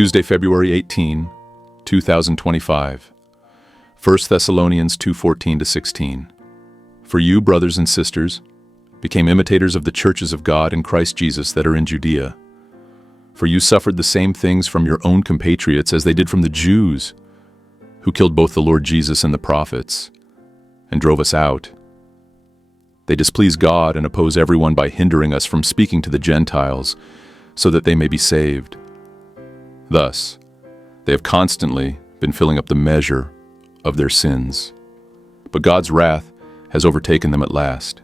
Tuesday, February 18, 2025. 1 Thessalonians 2:14-16. For you, brothers and sisters, became imitators of the churches of God in Christ Jesus that are in Judea. For you suffered the same things from your own compatriots as they did from the Jews, who killed both the Lord Jesus and the prophets, and drove us out. They displease God and oppose everyone by hindering us from speaking to the Gentiles, so that they may be saved. Thus, they have constantly been filling up the measure of their sins. But God's wrath has overtaken them at last.